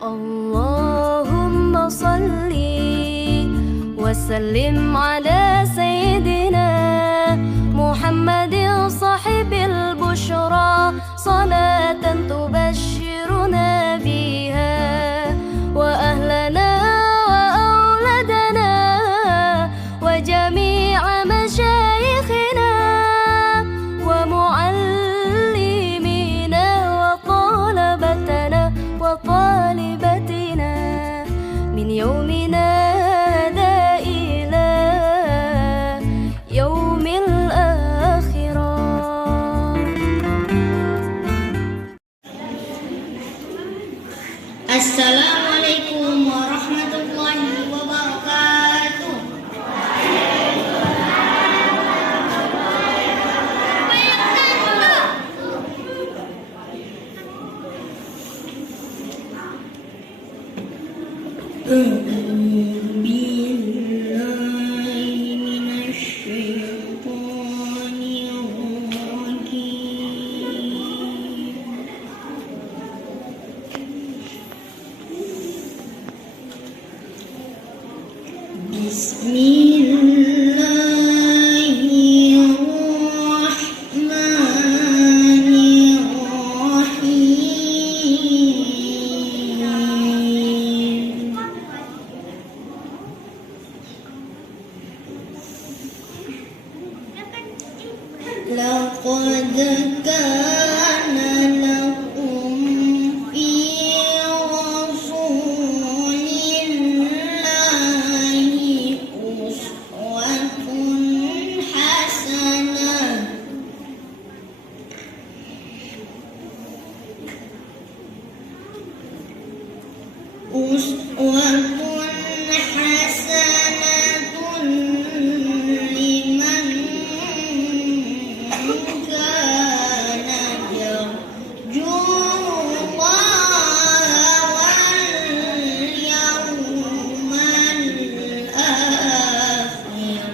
Allahumma salli wa sallim ala sayyidina Muhammadin sahibil bushra salatan tubashshiruna biha wa ahlana wa auladana wa jami'a masyayikhina wa muallimina wa talabatana wa talibatina min yawmina hada ila yaumil akhirah. Assalamualaikum warahmatullahi wabarakatuh. Laqad kana lakum fi rasulillahi uswatun hasanah. Uswatun hasanatun liman kana yarjullaha wal yawmal akhir.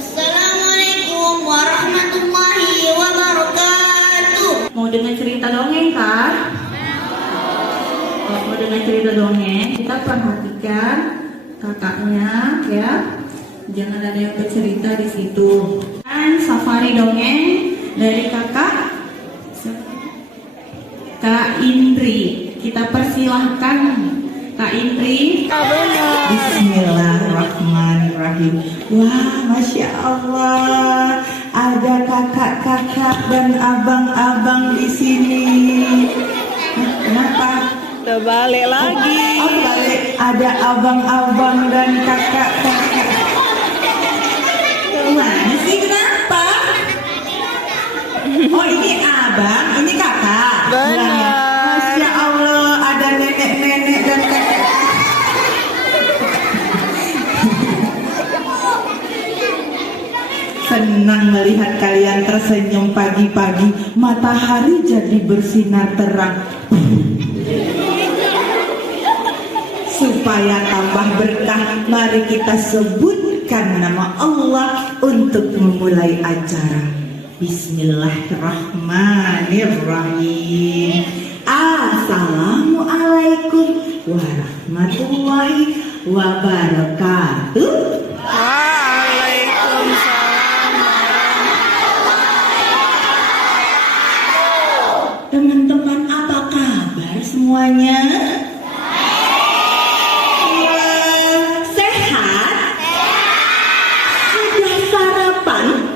Assalamualaikum warahmatullahi wabarakatuh. Mau dengar cerita dongeng kan? Mau dengar cerita dongeng, kita perhatikan kakaknya ya. Jangan ada yang bercerita di situ. Dan safari dongeng dari kakak Kak Indri. Kita persilahkan Kak Indri. Bismillahirrahmanirrahim. Wah, Masya Allah, ada kakak-kakak dan abang-abang di sini. Kenapa? Terbalik lagi. Oh, balik. Ada abang-abang dan kakak-kakak. Mana sih, kenapa? Oh, ini abang, ini kakak. Benar. Masya Allah, ada nenek-nenek dan kakak. Senang melihat kalian tersenyum pagi-pagi. Matahari jadi bersinar terang. Supaya tambah berkah, mari kita sebutkan nama Allah untuk memulai acara. Bismillahirrahmanirrahim. Assalamualaikum warahmatullahi wabarakatuh. Teman-teman, apa kabar semuanya? Wah, sehat? Sudah sarapan?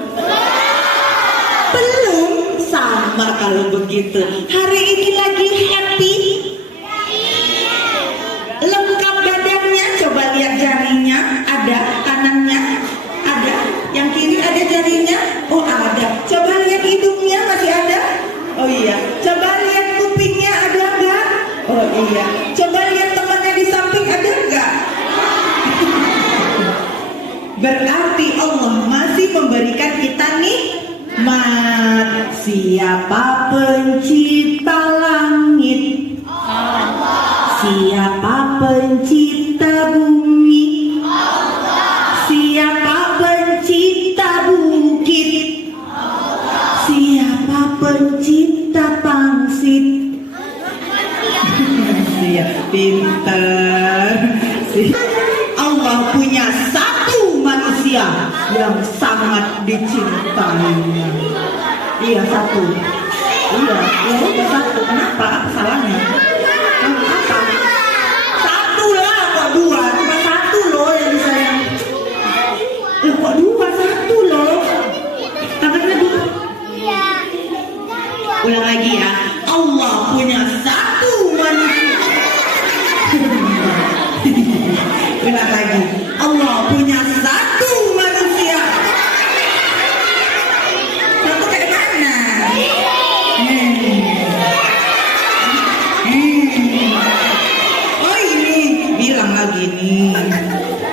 Belum? Sama kalau begitu. Hari ini lagi happy? Lengkap badannya? Coba lihat jarinya. Ada kanannya? Ada? Yang kiri ada jarinya? Oh, ada. Coba lihat hidungnya, masih ada? Oh iya. Coba lihat kupingnya, ada enggak? Oh iya. Coba lihat temannya di samping, ada enggak? Berarti Allah masih memberikan kita nikmat. Siapa pencipta langit? Siapa pencipta bumi? Siapa pencipta bukit? Siapa pencipta pangsit? Siap, pinter. Allah punya satu manusia yang sangat dicintainya. Iya, satu. Iya, ya udah satu. Kenapa? Apa salahnya? Apa? Satu lah, kok dua? Cuma satu loh yang disayang. Kok dua? Satu loh. Tangannya dua. Ulang lagi ya. Allah punya satu manusia. Ulang lagi. Allah punya satu manusia. Satu kayak mana? Oh ini, bilang lagi nih.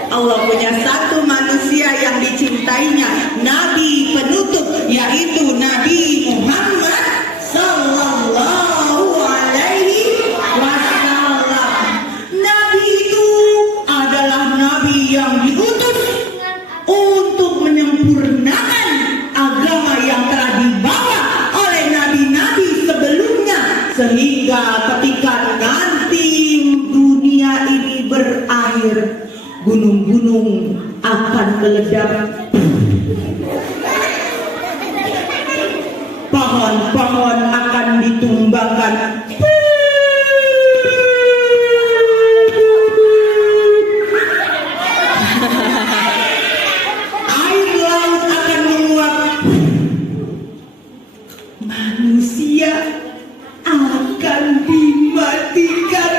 Allah punya satu manusia yang dicintainya, Nabi penutup, yaitu Nabi Muhammad Sallallahu Alaihi Wasallam. Nabi itu adalah Nabi yang diutus untuk menyempurnakan agama yang telah dibawa oleh nabi-nabi sebelumnya, sehingga ketika nanti dunia ini berakhir, gunung-gunung akan meledak, pohon-pohon akan ditumbangkan, air laut akan menguap, manusia akan dimatikan.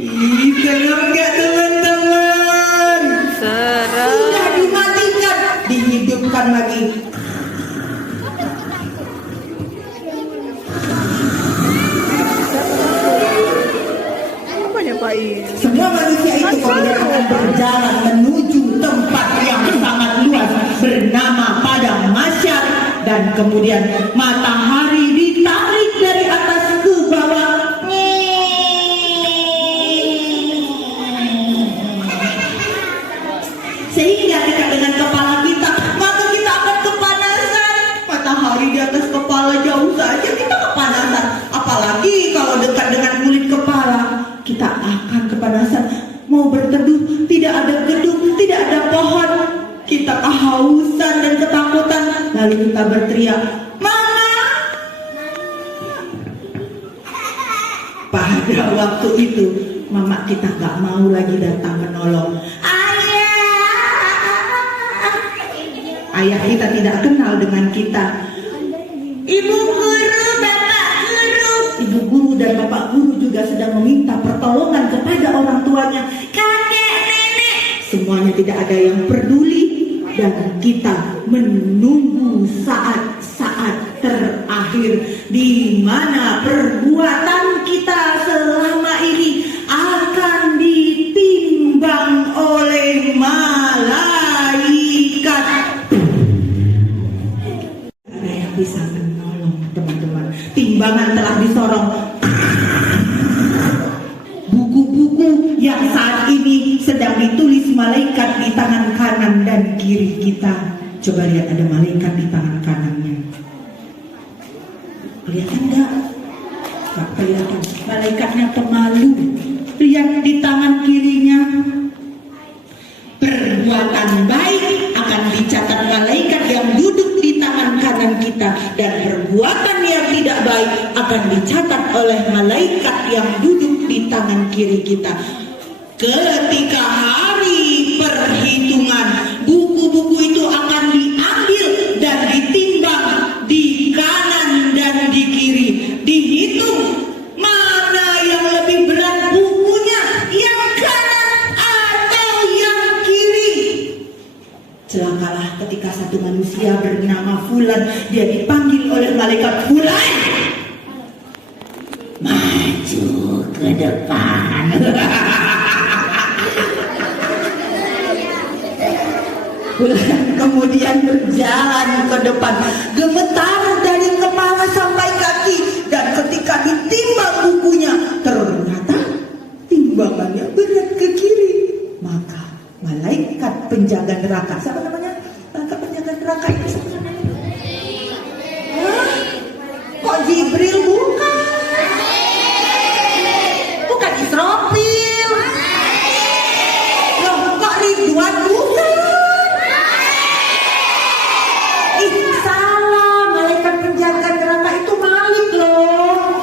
Ih, serem gak teman-teman? Sudah dimatikan, dihidupkan lagi. Semua manusia itu kemudian akan berjalan menuju tempat yang sangat luas bernama Padang Mahsyar, dan kemudian matahari ditarik dari atas ke bawah. Sehingga dekat dengan kepala kita, maka kita akan kepanasan. Matahari di atas kepala jauh saja kita kepanasan. Apalagi kalau dekat dengan kulit kepala, kita akan kepanasan. Mau berteduh, tidak ada gedung, tidak ada pohon. Kita kehausan dan ketakutan. Lalu kita berteriak, "Mama!" Pada waktu itu, mama kita gak mau lagi datang menolong. Ayah kita tidak kenal dengan kita. Ibu guru, bapak guru. Ibu guru dan bapak guru juga sedang meminta pertolongan kepada orang tuanya. Kakek, nenek. Semuanya tidak ada yang peduli. Dan kita menunggu saat-saat terakhir di mana perbuatan kita selama ini akan ditimbang oleh malaikat. Ada yang bisa menolong, teman-teman. Timbangan telah disorong. Buku-buku yang saat ini sedang ditulis malaikat di tangan kanan dan kiri kita. Coba lihat, ada malaikat di tangan kanannya. Kelihatan enggak? Enggak kelihatan. Malaikatnya pemalu. Lihat di tangan kirinya. Perbuatan baik akan dicatat malaikat yang duduk di tangan kanan kita, dan perbuatan yang tidak baik akan dicatat oleh malaikat yang duduk di tangan kiri kita. Ketika hari perhitungan, buku-buku itu akan diambil dan ditimbang di kanan dan di kiri. Dihitung mana yang lebih berat bukunya, yang kanan atau yang kiri. Celakalah ketika satu manusia bernama Fulan, dia dipanggil oleh malaikat. Fulan, maju ke depan. Fulan kemudian berjalan ke depan, gemetar dari kepala sampai kaki, dan ketika ditimbang bukunya, ternyata timbangannya berat ke kiri. Maka malaikat penjaga neraka, siapa namanya? Malaikat penjaga neraka itu siapa namanya? Kok Jibril bukan? Bukan Israfil. Loh, kok Ridwan bukan? Salah, malaikat penjaga neraka itu Malik loh.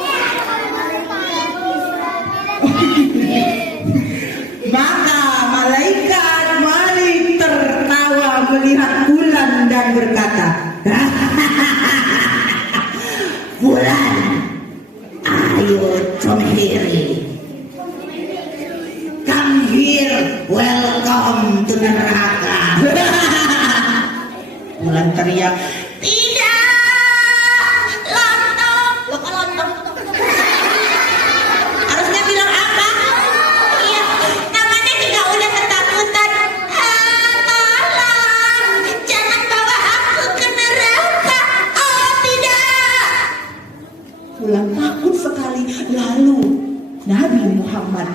Maka malaikat Malik tertawa melihat Fulan dan berkata, Fulan, ayo come here. Come here, welcome to neraka. Fulan teriak, tidak, lontong. Lo kok lontong? Harusnya bilang apa? Iya, namanya juga udah ketakutan. Tolong, jangan bawa aku ke neraka. Oh tidak. Fulan takut sekali. Lalu Nabi Muhammad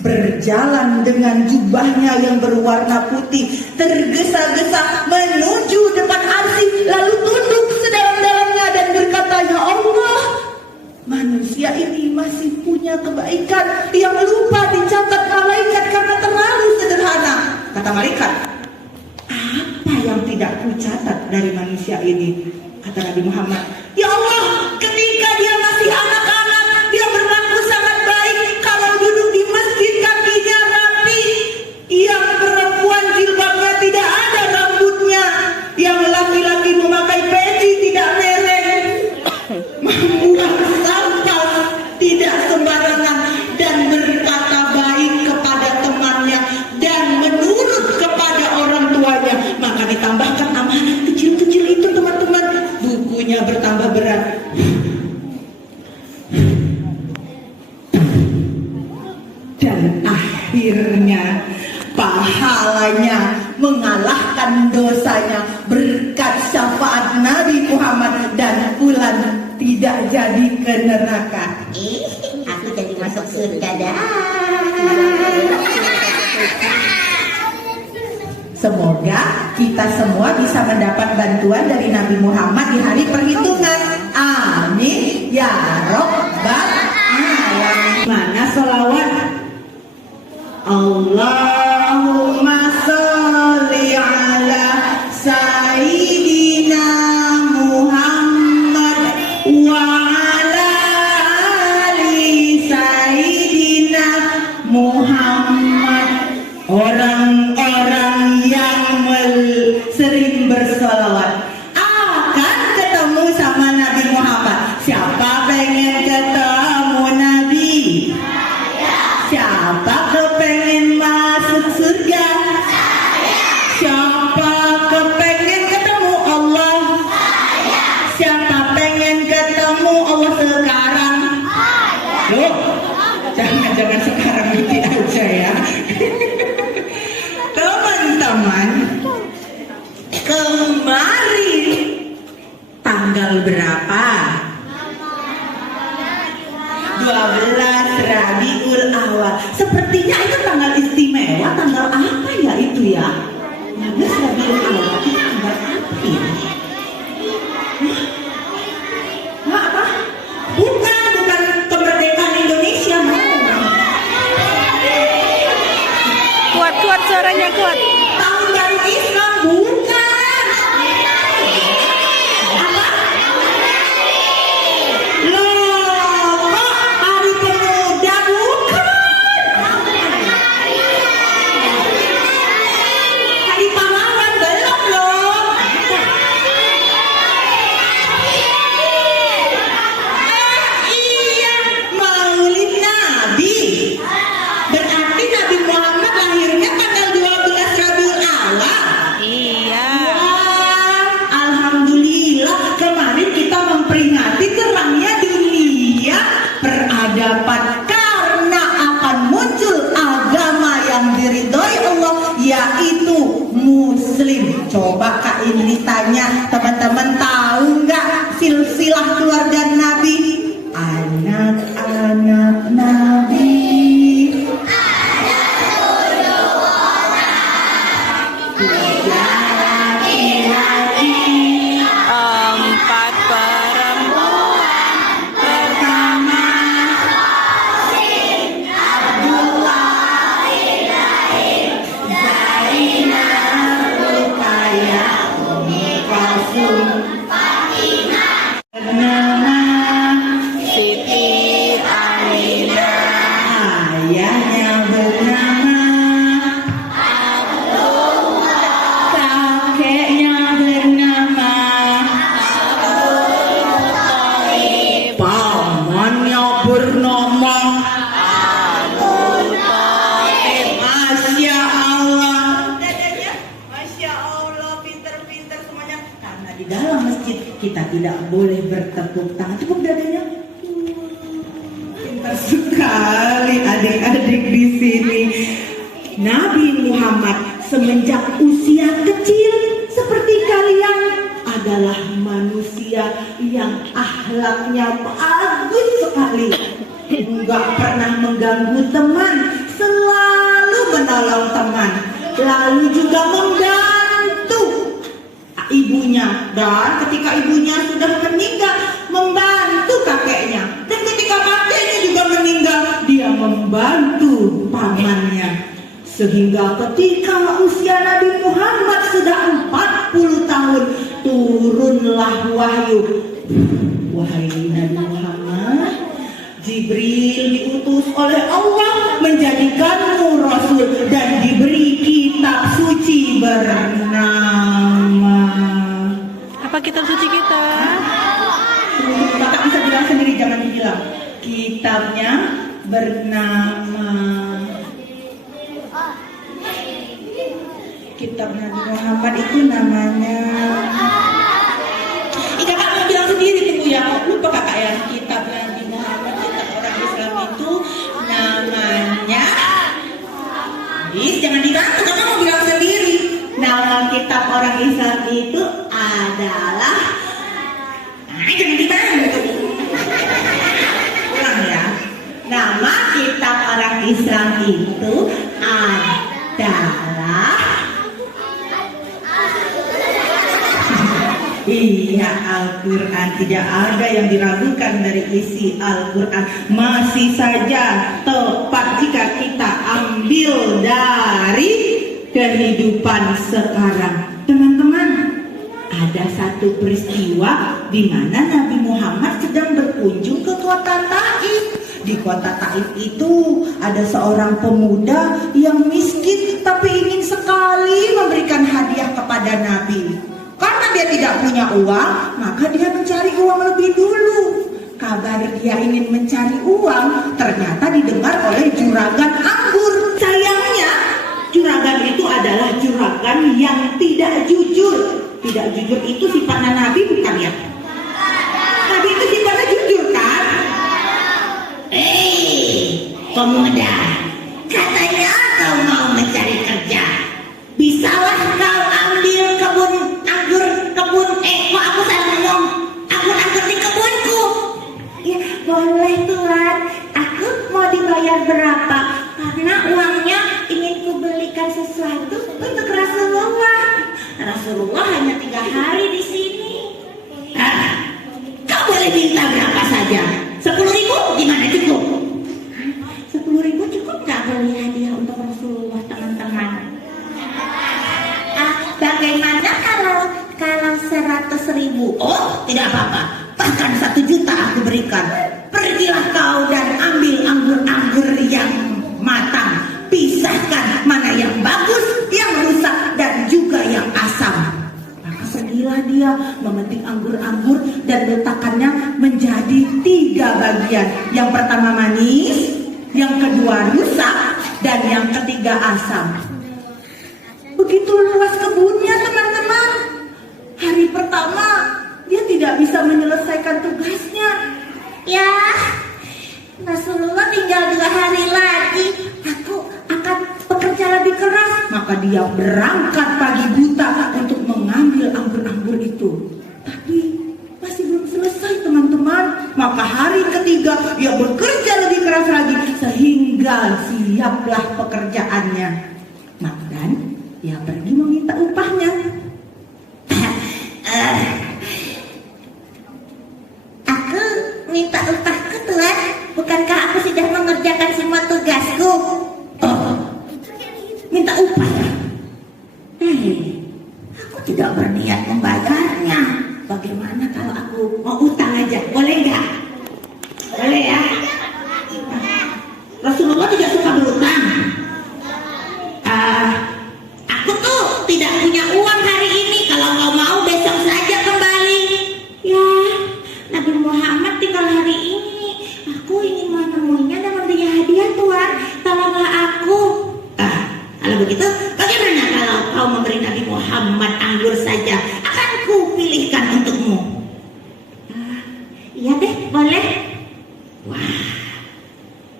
berjalan dengan jubahnya yang berwarna putih, tergesa-gesa menuju depan arsy, lalu tunduk sedalam-dalamnya dan berkata, ya Allah, manusia ini masih punya kebaikan yang lupa dicatat malaikat karena terlalu sederhana. Kata malaikat, apa yang tidak kucatat dari manusia ini? Kata Nabi Muhammad, ya Allah, ketika dia masih anak-anak, dia berlaku sangat baik. Kalau duduk di masjid kakinya rapi, yang perempuan jilbabnya tidak ada rambutnya, yang laki-laki memakai peci tidak mereng, membuang sampah tidak sembarangan, dan berkata baik kepada temannya, dan menurut kepada orang tuanya. Maka ditambahkan amanat kecil-kecil itu, teman-teman, bukunya bertambah berat. Dan akhirnya pahalanya mengalahkan dosanya berkat syafaat Nabi Muhammad, dan Fulan tidak jadi ke neraka. Aku jadi masuk surga dah. Semoga kita semua bisa mendapat bantuan dari Nabi Muhammad di hari perhitungan. Amin ya Rabbal alamin. Mana sholawat? Allahumma sholli ala Sayyidina Muhammad wa ala ali Sayyidina Muhammad. Orang-orang yang sering bersolawat akan ketemu sama Nabi Muhammad. Siapa pengen ketemu Nabi? Siapa kepengen masuk surga? Siapa kepengen ketemu Allah? Siapa pengen ketemu Allah sekarang? Loh, jangan sekarang nanti aja ya. Teman-teman, kemarin tanggal berapa? 12 Rabiul Awal. Sepertinya itu tanggal istimewa. Tanggal apa ya itu ya? 12 Rabiul Awal itu tanggal apa ya? Hah, apa? Bukan kemerdekaan Indonesia. Kuat suaranya kuat. Tahun baru Islam bukan. Apa? Loh, kok hari pemuda bukan? Hari pahlawan belum loh. Iya, Maulid Nabi. Berarti Nabi Muhammad lahirnya tanggal 12 Rabiul Awal. Iya. Wah, alhamdulillah kemarin kita memperingati terangnya dunia peradaban karena akan muncul agama yang diridhoi Allah, yaitu Muslim. Coba Kak Indri tanya, teman-teman tahu nggak silsilah keluarga Nabi? Anak-anak Nabi. Empat perempuan pertama. Siti Aminah. Ayahnya bernama, kakeknya bernama, pamannya bernama. Masya Allah. Dadanya, Masya Allah, pinter-pinter semuanya. Karena di dalam masjid kita tidak boleh bertepuk tangan. Tepuk dadanya. Pintar sekali adik-adik di sini. Nabi Muhammad semenjak usia kecil seperti kalian adalah manusia yang akhlaknya bagus sekali. Enggak pernah mengganggu teman, selalu menolong teman, lalu juga membantu ibunya, dan ketika ibunya sudah meninggal membantu kakeknya, dan ketika kakeknya juga meninggal dia membantu pamannya, sehingga ketika usia Nabi Muhammad sudah 40 tahun turunlah wahyu. Wahai Nabi Muhammad, Jibril diutus oleh Allah menjadikanmu Rasul dan diberi kitab suci bernama. Apa kitab suci kita? Kakak bisa bilang sendiri, jangan dibilang. Kitabnya bernama. Kitab Nabi Muhammad itu namanya. Kakak mau bilang sendiri tunggu ya. Lupa kakak ya. Kitab Nabi Muhammad, kitab orang Islam itu namanya. Jangan digantung, kakak mau bilang sendiri. Nama kitab orang Islam itu adalah. Jangan dibantu. Ulang ya. Nama kitab orang Islam itu adalah Iya, Al-Quran tidak ada yang diragukan dari isi Al-Quran. Masih saja tepat jika kita ambil dari kehidupan sekarang. Teman-teman, ada satu peristiwa di mana Nabi Muhammad sedang berkunjung ke kota Taif. Di kota Taif itu ada seorang pemuda yang miskin tapi ingin sekali memberikan hadiah kepada Nabi. Karena dia tidak punya uang, maka dia mencari uang lebih dulu. Kabar dia ingin mencari uang ternyata didengar oleh juragan anggur. Sayangnya, juragan itu adalah juragan yang tidak jujur. Tidak jujur itu sifatnya Nabi, bukan ya? Nabi itu sifatnya jujur, kan? Pemuda, katanya kau mau mencari kerja. Bisalah kau ambil kebun anggur, kok aku salah ngomong? Anggur di kebunku. Ya, boleh Tuhan. Aku mau dibayar berapa? Karena uangnya ingin kubelikan sesuatu untuk Rasulullah. Rasulullah hanya 3 hari di sini. Kau boleh minta berapa saja. 10.000 gimana, cukup? 10.000 cukup nggak beli hadiah untuk Rasulullah, teman-teman? Bagaimana kalau 100.000? Oh, tidak apa-apa. Bahkan 1 juta aku berikan. Pergilah kau dan ambil anggur-anggur yang matang. Pisahkan mana yang bagus, yang rusak, dan juga yang asam. Maka pergilah dia memetik anggur-anggur dan letakkannya menjadi 3 bagian. Yang pertama manis, yang kedua rusak, dan yang ketiga asam. Begitu luas kebunnya, teman-teman. Hari pertama dia tidak bisa menyelesaikan tugasnya. Ya, Rasulullah tinggal 2 hari lagi. Aku akan bekerja lebih keras. Maka dia berangkat pagi buta untuk mengambil anggur-anggur itu. Tapi masih belum selesai, teman-teman. Maka hari ketiga dia bekerja lebih keras lagi sehingga siaplah pekerjaannya. Dan dia pergi meminta upahnya. Aku minta upahku, Tuhan. Bukankah aku sudah mengerjakan semua tugasku? Oh, minta upah. Aku tidak berniat membayarnya. Bagaimana kalau aku mau utang aja? Boleh nggak? Boleh ya? Rasulullah tidak suka berutang. Aku tuh tidak punya uang hari ini. Kalau kau mau besok saja kembali. Ya, Nabi Muhammad tinggal hari ini. Aku ingin menemuinya dan memberi hadiah, Tuhan. Tolonglah aku. Kalau begitu, bagaimana kalau kau memberi Nabi Muhammad anggur saja? Akan ku pilihkan untukmu. Iya deh, boleh. Wah,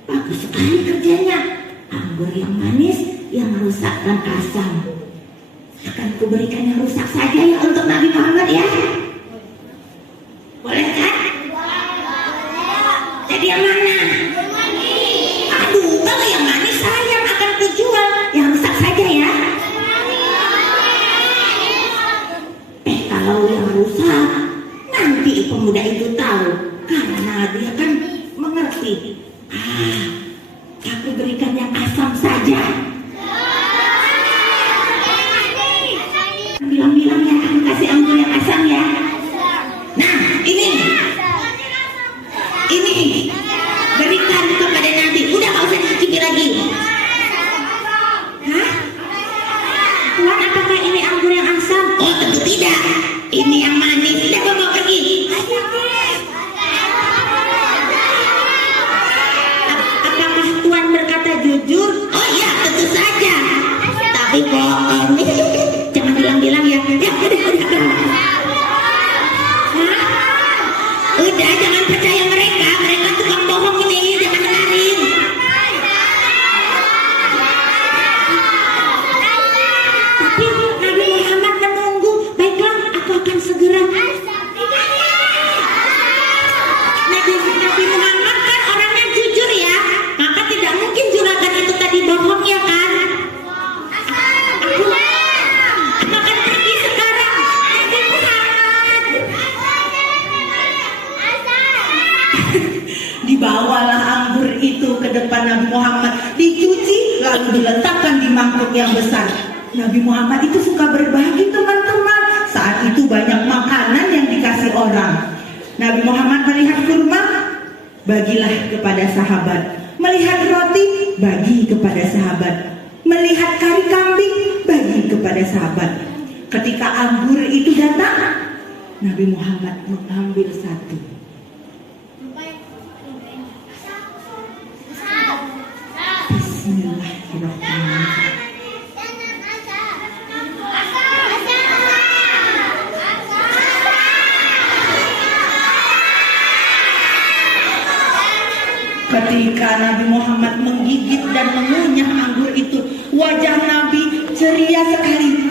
bagus sekali kerjanya. Anggur yang manis, yang rusak dan asam. Akan kuberikan yang rusak saja ya untuk Nabi Muhammad ya. Boleh kan? Jadi yang mana? Aduh, kalau yang manis sayang akan kujual. Yang rusak saja ya. Kalau yang rusak, nanti pemuda itu tahu. Karena dia kan mengerti. Aku berikan yang asam saja. Bilang-bilang ya, aku kasih anggur yang asam ya. Nah, ini berikan kepada Nabi. Udah gak usah dicicipi lagi. Hah? Tuhan, apakah ini anggur yang asam? Oh, tentu tidak. Ini yang manis. Udah kau mau pergi. Apakah Tuhan berkata jujur? Oh iya, tentu saja. Tapi bohong. Jangan bilang-bilang ya. Ya, udah. Hah? Udah, jangan percaya mereka. Mereka tukang bohong ini. Jangan dengerin. Tapi Nabi Muhammad menunggu. Baiklah, aku akan segera. korban Nabi Muhammad dicuci lalu diletakkan di mangkuk yang besar. Nabi Muhammad itu suka berbagi teman-teman. Saat itu banyak makanan yang dikasih orang. Nabi Muhammad melihat kurma, bagilah kepada sahabat. Melihat roti, bagi kepada sahabat. Melihat kari kambing, bagi kepada sahabat. Ketika anggur itu datang, Nabi Muhammad mengambil satu. Bismillahirrahmanirrahim. Ketika Nabi Muhammad menggigit dan mengunyah anggur itu, wajah Nabi ceria sekali.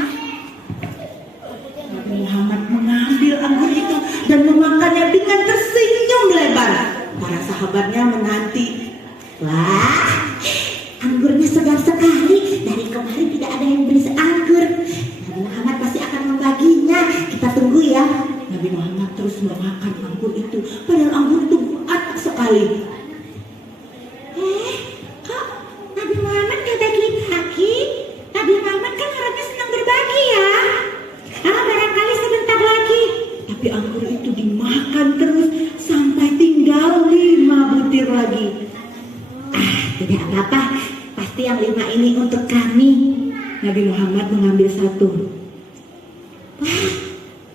Nabi Muhammad mengambil anggur itu dan memakannya dengan tersenyum lebar. Para sahabatnya menanti. Wah, anggurnya segar sekali. Dari kemarin tidak ada yang beli seanggur. Nabi Muhammad pasti akan membaginya. Kita tunggu ya. Nabi Muhammad terus memakan anggur itu, padahal anggur itu enak sekali. Kok Nabi Muhammad gak bagi-bagi? Nabi Muhammad kan orangnya senang berbagi ya. Barangkali sebentar lagi. Tapi anggur itu dimakan terus sampai tinggal 5 butir lagi. Tidak apa-apa. Pasti yang 5 ini untuk kami. Nabi Muhammad mengambil satu. Wah,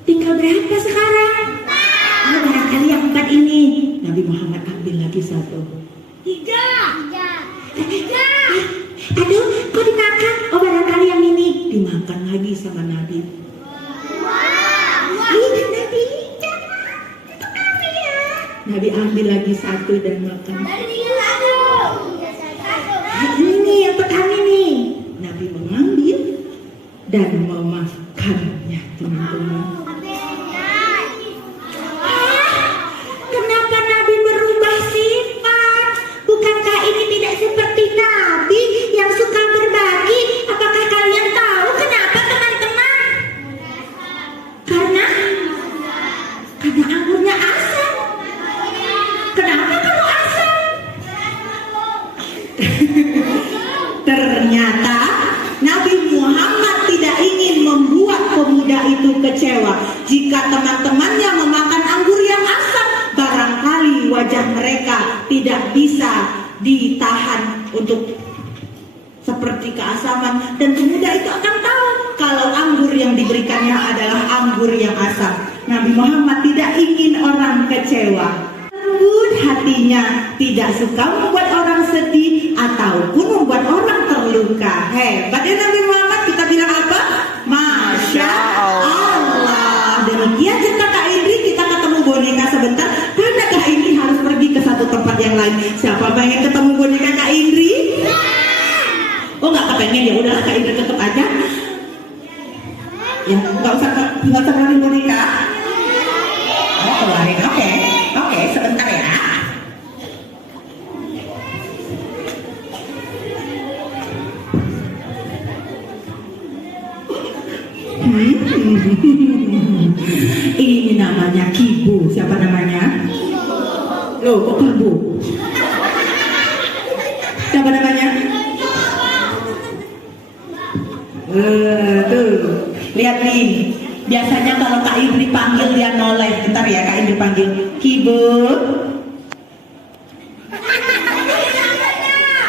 tinggal berapa sekarang? Barangkali yang 4 ini. Nabi Muhammad ambil lagi satu. 3. Aduh, kok dimakan? Oh, barangkali yang ini. Dimakan lagi sama Nabi. Nabi, jangan. Itu kami ya. Nabi ambil lagi satu dan makan. Ini nih, untuk kami nih. Nabi mengambil dan memakannya, teman-teman. Kenapa Nabi berubah sifat? Bukankah ini tidak seperti Nabi yang suka berbagi? Apakah kalian tahu kenapa, teman-teman? Karena anggurnya asam. Kenapa kamu asam? Ternyata Nabi Muhammad tidak ingin membuat pemuda itu kecewa. Jika teman-temannya memakan anggur yang asam, barangkali wajah mereka tidak bisa ditahan untuk seperti keasaman, dan pemuda itu akan tahu kalau anggur yang diberikannya adalah anggur yang asam. Nabi Muhammad tidak ingin orang kecewa. Lembut hatinya, tidak suka membuat orang sedih ataupun membuat orang terluka. Hebat ya Nabi Muhammad. Kita bilang apa? Masya Allah. Demikian cerita Kak Indri. Kita ketemu boneka sebentar karena Kak Indri harus pergi ke satu tempat yang lain. Siapa pengen ketemu boneka Kak Indri? Oh, nggak kepengen, ya udahlah Kak Indri tetap aja. Ya nggak usah keluarin boneka. Oh, keluarin. Oke, sebentar ya. Ini namanya Kibo. Siapa namanya? Loh, kok Kibo? Siapa namanya? Tuh, lihat nih. Biasanya kalau Kak Indri panggil dia noleh. Bentar ya, Kak Indri panggil Kibo.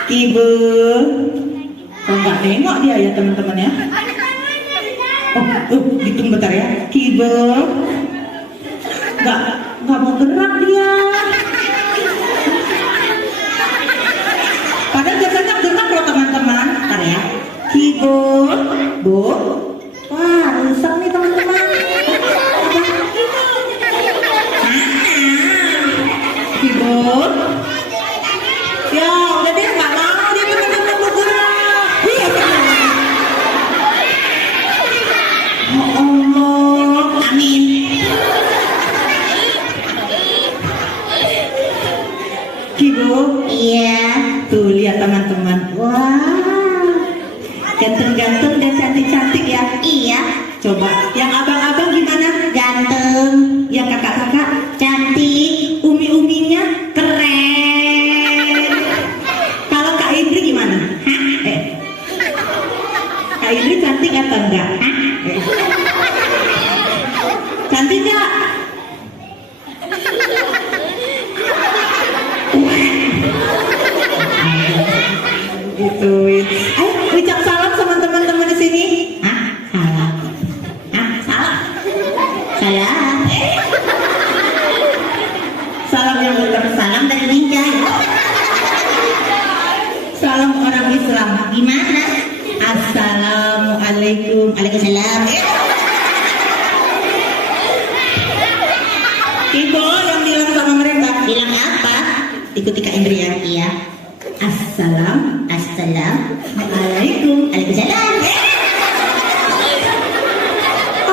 Kibo. Kok nggak nengok dia ya teman-teman ya? Hitung bentar ya. Kibo. Nggak mau gerak dia. Padahal biasanya gerak loh teman-teman. Bentar ya. Kibo. Bu. Wah, rusak nih teman-teman. Kibo. Ya, udah deh, nggak mau dia teman-teman bergerak. Oh Allah, amin. Kibo. Iya. Tuh lihat teman-teman. Wah, Ganteng-ganteng dan cantik-cantik ya. iya. Coba, yang abang-abang gimana? Ganteng, Yang kakak-kakak? cantik, Umi-uminya? Keren. Salam. Salam yang salam dari Ninja. Salam orang Islam. Gimana? Assalamualaikum. Waalaikumsalam. Ibu yang bilang sama mereka. Bilang apa? Ikuti Kak Indriani ya. Assalamualaikum. Waalaikumsalam.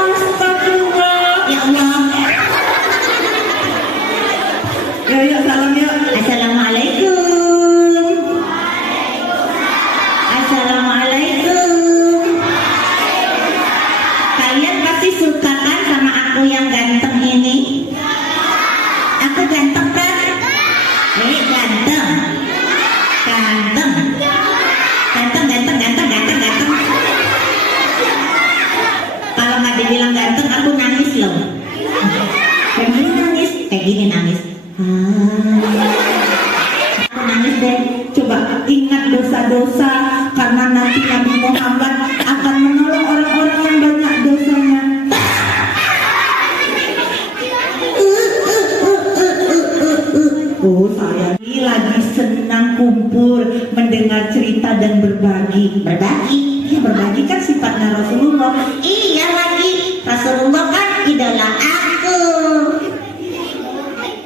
Astagfirullah. Ya Allah. Ya salam yuk. Assalamualaikum. Assalamualaikum. Kalian pasti suka kan sama aku yang ganteng ini? Aku ganteng kan? Ganteng. Ganteng. Ganteng. Kalau nggak dibilang ganteng, aku nangis loh. Kayak gini nangis. Aku nangis deh. Coba ingat dosa-dosa, karena nanti Nabi Muhammad akan menolong orang-orang yang banyak dosanya. Oh, saya ini lagi senang kumpul, mendengar cerita dan berbagi. Berbagi. Ya, berbagi kan sifatnya Rasulullah. Iya lagi, Rasulullah kan idola aku.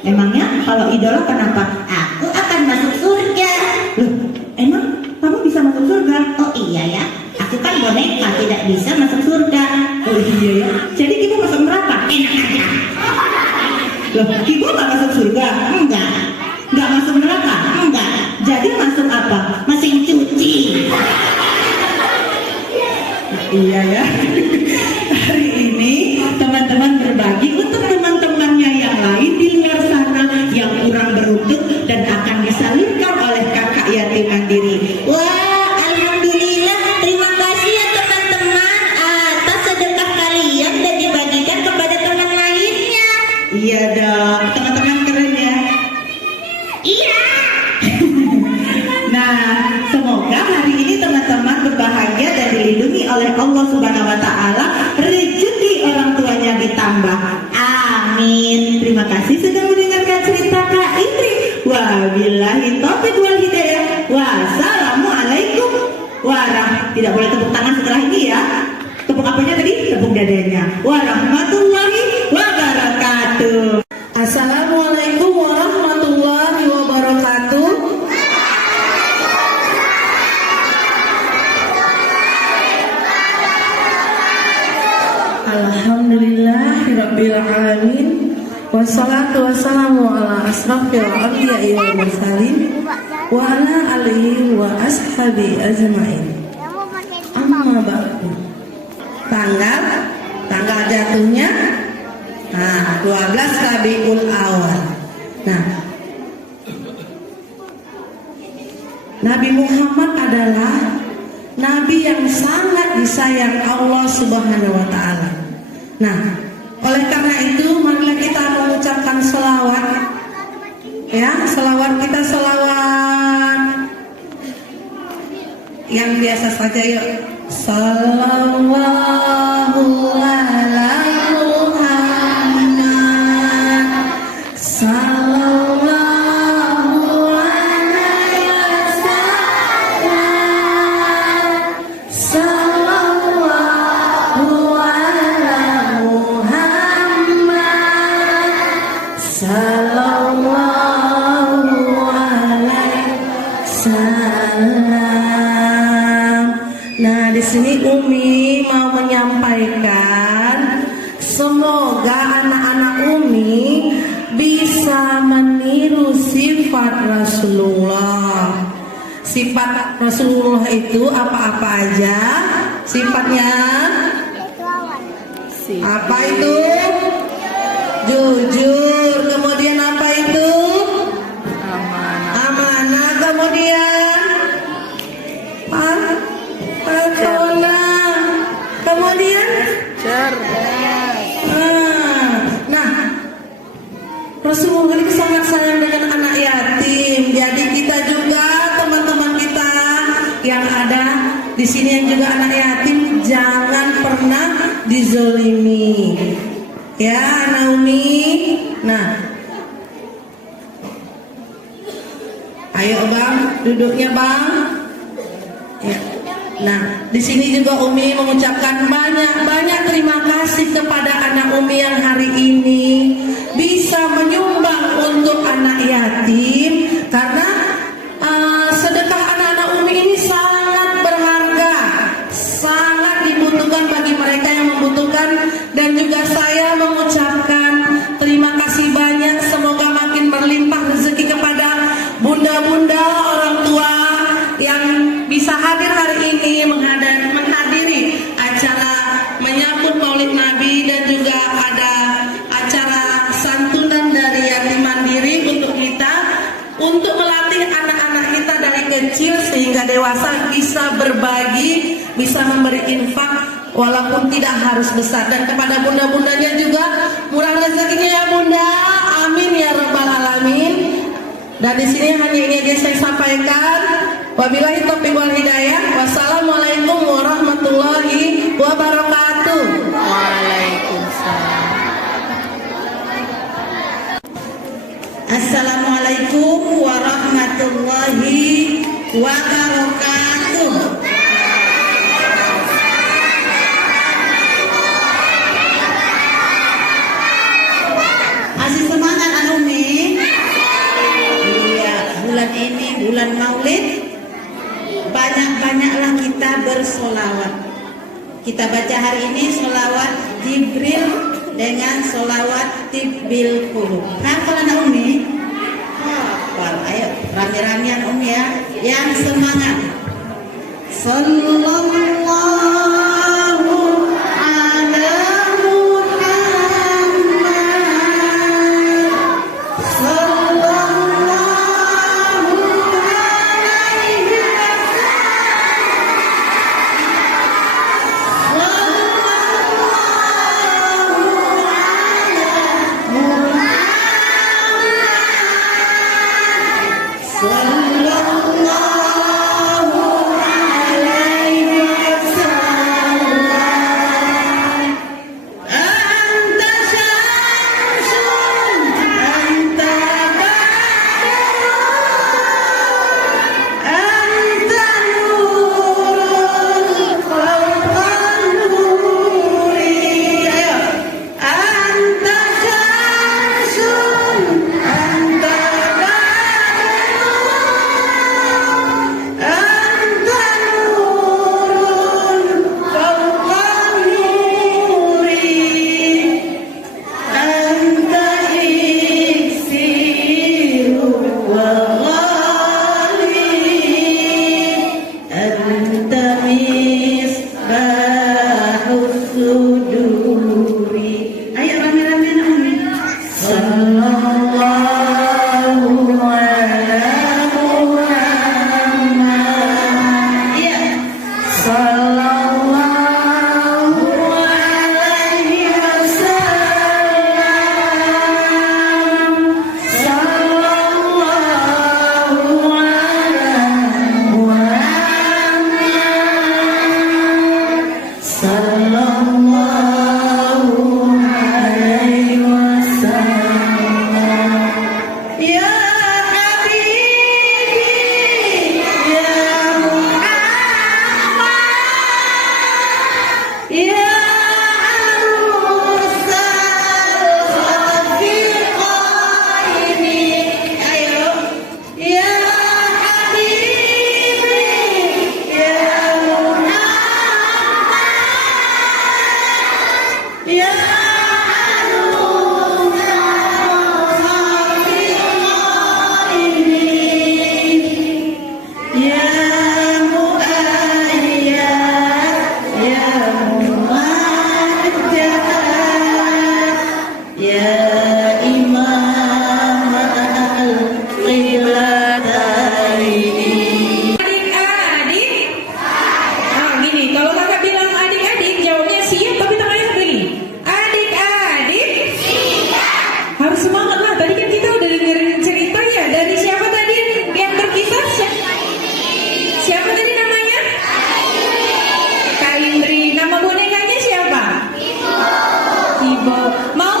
Emangnya kalau idola kenapa? Aku akan masuk surga. Loh, emang kamu bisa masuk surga? Oh iya ya, aku kan boneka tidak bisa masuk surga. Oh iya ya. Jadi kita masuk neraka? Enak aja. Loh, ibu nggak masuk surga? Enggak, Nggak masuk neraka? enggak. Jadi masuk apa? Mesin cuci. Iya ya. Hari ini teman-teman berbagi untuk teman-temannya yang lain di luar sana yang kurang beruntung dan akan disalurkan oleh kakak yatim mandiri. Wah, alhamdulillah. Terima kasih ya teman-teman atas sedekah kalian dan dibagikan kepada teman lainnya. Iya dong, teman-teman keren ya. Iya. Nah, semoga hari ini teman-teman berbahagia dan dilindungi oleh Allah Subhanahu wa taala, rezeki orang tuanya ditambah. Amin. Terima kasih sudah mendengarkan cerita Kak Indri. Wabillahi taufiq wal hidayah. Wassalamualaikum tidak boleh tepuk tangan setelah ini ya. Tepuk apanya tadi? Tepuk dadanya. Warahmatullahi wabarakatuh. Assalamualaikum warahmatullahi wabarakatuh. Alhamdulillahirrabbilalamin. Wassalatu wassalamu ala asrafil anbiya'i wal mursalin wa ala alihi wa ashabi ajma'in. Amma ba'du. Tanggal jatuhnya 12 Rabiul Awal. Nah, Nabi Muhammad adalah Nabi yang sangat disayang Allah Subhanahu wa taala. Nah, oleh karena itu marilah kita mengucapkan selawat. Ya, selawat kita selawat yang biasa saja yuk. Sallallahu ala Muhammad. Sallallahu alaihi wasallam. Sallallahu ala Muhammad. Sallallahu alaihi wasallam. Nah, di sini Umi mau menyampaikan, semoga anak-anak Umi bisa meniru sifat Rasulullah. Sifat Rasulullah itu apa-apa aja? Sifatnya apa itu? Jujur. Kemudian apa itu? Amanah. Kemudian kemudian nah, Rasulullah itu sangat sayang dengan anak yatim. Jadi kita juga, teman-teman kita yang ada di sini yang juga anak yatim, jangan pernah dizolimi. Ya, Naomi. Nah, ayo Bang, duduknya Bang. Ya. Nah, di sini juga Umi mengucapkan banyak terima kasih kepada anak Umi yang hari ini bisa menyumbang untuk anak yatim, karena sedekah anak-anak Umi ini sangat berharga, sangat dibutuhkan bagi mereka yang membutuhkan. Dan juga saya mengucapkan terima kasih banyak, semoga makin berlimpah rezeki kepada bunda-bunda orang tua yang bisa hadir hari ini menghadiri acara menyambut Maulid Nabi, dan juga ada acara santunan dari yatim mandiri untuk kita, untuk melatih anak-anak kita dari kecil sehingga dewasa bisa berbagi, bisa memberi infak walaupun tidak harus besar. Dan kepada bunda-bundanya juga murah rezekinya ya Bunda, amin ya rabbal alamin. Dan di sini hanya ini aja saya sampaikan. Wabillahi taufiq wal hidayah. Wassalamualaikum warahmatullahi wabarakatuh. Waalaikumsalam. Assalamualaikum warahmatullahi wabarakatuh. Masih semangat Anumi? Iya, bulan ini bulan Maulid. Banyak-banyaklah kita bersolawat. Kita baca hari ini solawat Jibril dengan solawat Tibbil Qulub. Hafal anak Umi? Hafal. Ayo rame-ramean Umi ya. Yang semangat. Sallallahu ala Mau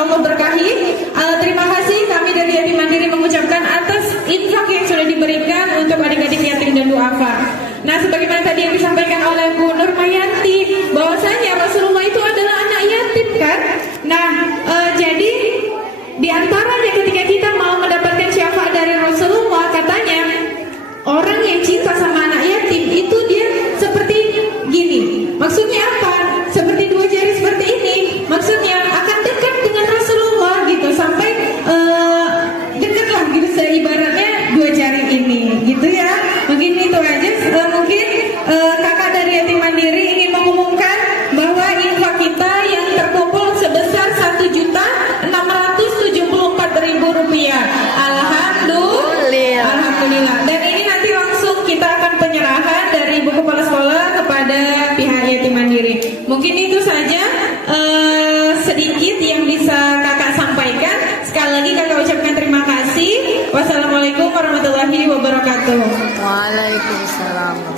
Allah berkahi. Terima kasih kami dari Yatim Mandiri mengucapkan atas infak yang sudah diberikan untuk adik-adik yatim dan duafa. Nah, sebagaimana tadi yang disampaikan oleh Bu Nurmayanti, bahwasanya Rasulullah itu adalah anak yatim kan? Nah, jadi di antaranya ketika kita mau mendapatkan syafaat dari Rasulullah, katanya orang yang cinta sama anak yatim itu dia seperti gini. Maksudnya apa? Seperti dua jari seperti ini. Maksudnya akan dekat dengan Rasulullah gitu, sampai dekatlah gitu, seibaratnya dua jari ini gitu ya. Mungkin itu aja. Mungkin kakak dari Yatim Mandiri ingin mengumumkan bahwa infak kita yang terkumpul sebesar Rp1.674.000. Alhamdulillah. Dan ini nanti langsung kita akan penyerahan dari Ibu Kepala Sekolah kepada pihak Yatim Mandiri. Mungkin itu saja sedikit yang bisa kakak sampaikan. Sekali lagi kakak ucapkan terima kasih. Wassalamualaikum warahmatullahi wabarakatuh. Waalaikumsalam.